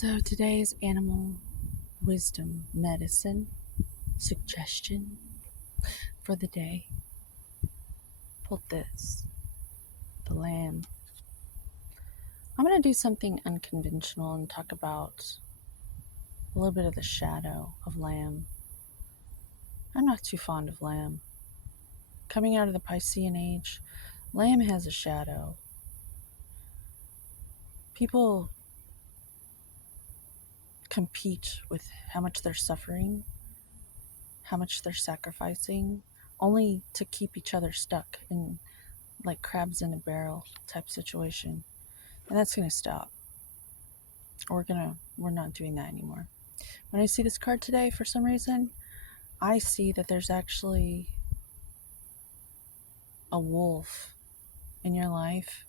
So today's animal wisdom medicine suggestion for the day. Pulled this, the lamb. I'm going to do something unconventional and talk about a little bit of the shadow of lamb. I'm not too fond of lamb. Coming out of the Piscean age, lamb has a shadow. People compete with how much they're suffering, how much they're sacrificing, only to keep each other stuck in like crabs in a barrel type situation. And that's going to stop. We're not doing that anymore. When I see this card today, for some reason, I see that there's actually a wolf in your life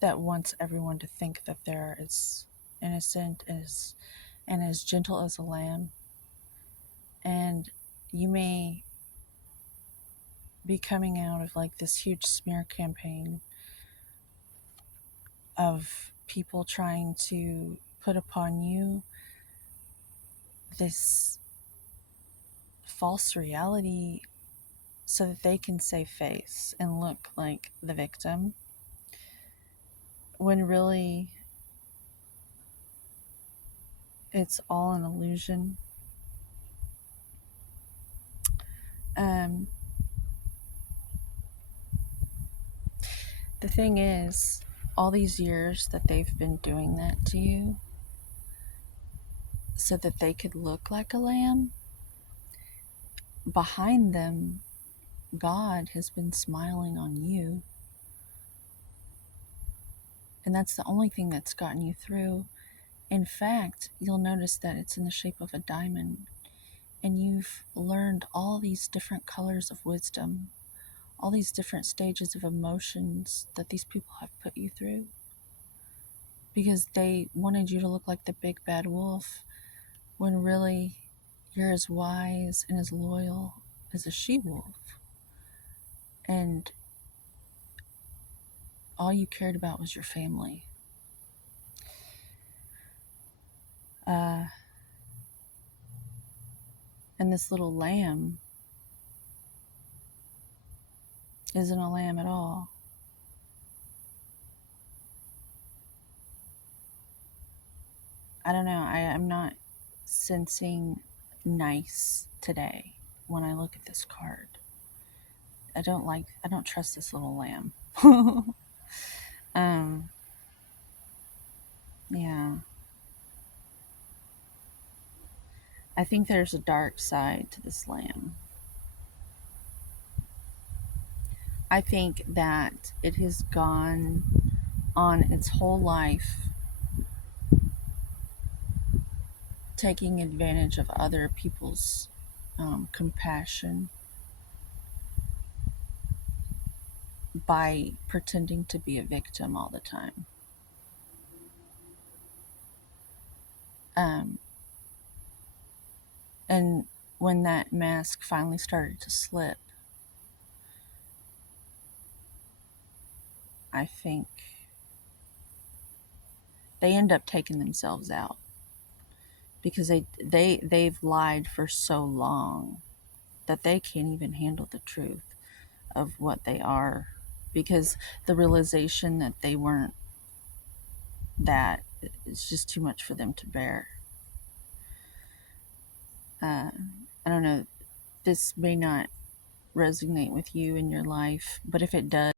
that wants everyone to think that they're as innocent and as gentle as a lamb. And you may be coming out of like this huge smear campaign of people trying to put upon you this false reality so that they can save face and look like the victim, when really it's all an illusion. The thing is, all these years that they've been doing that to you so that they could look like a lamb, behind them, God has been smiling on you. And that's the only thing that's gotten you through. In fact, you'll notice that it's in the shape of a diamond. And you've learned all these different colors of wisdom, all these different stages of emotions that these people have put you through. Because they wanted you to look like the big bad wolf, when really you're as wise and as loyal as a she-wolf. And all you cared about was your family. And this little lamb isn't a lamb at all. I don't know. I'm not sensing nice today when I look at this card. I don't trust this little lamb. Yeah. I think there's a dark side to this lamb. I think that it has gone on its whole life taking advantage of other people's compassion by pretending to be a victim all the time. And when that mask finally started to slip, I think they end up taking themselves out, because they've lied for so long that they can't even handle the truth of what they are, because the realization that they weren't that is just too much for them to bear. I don't know, this may not resonate with you in your life, but if it does,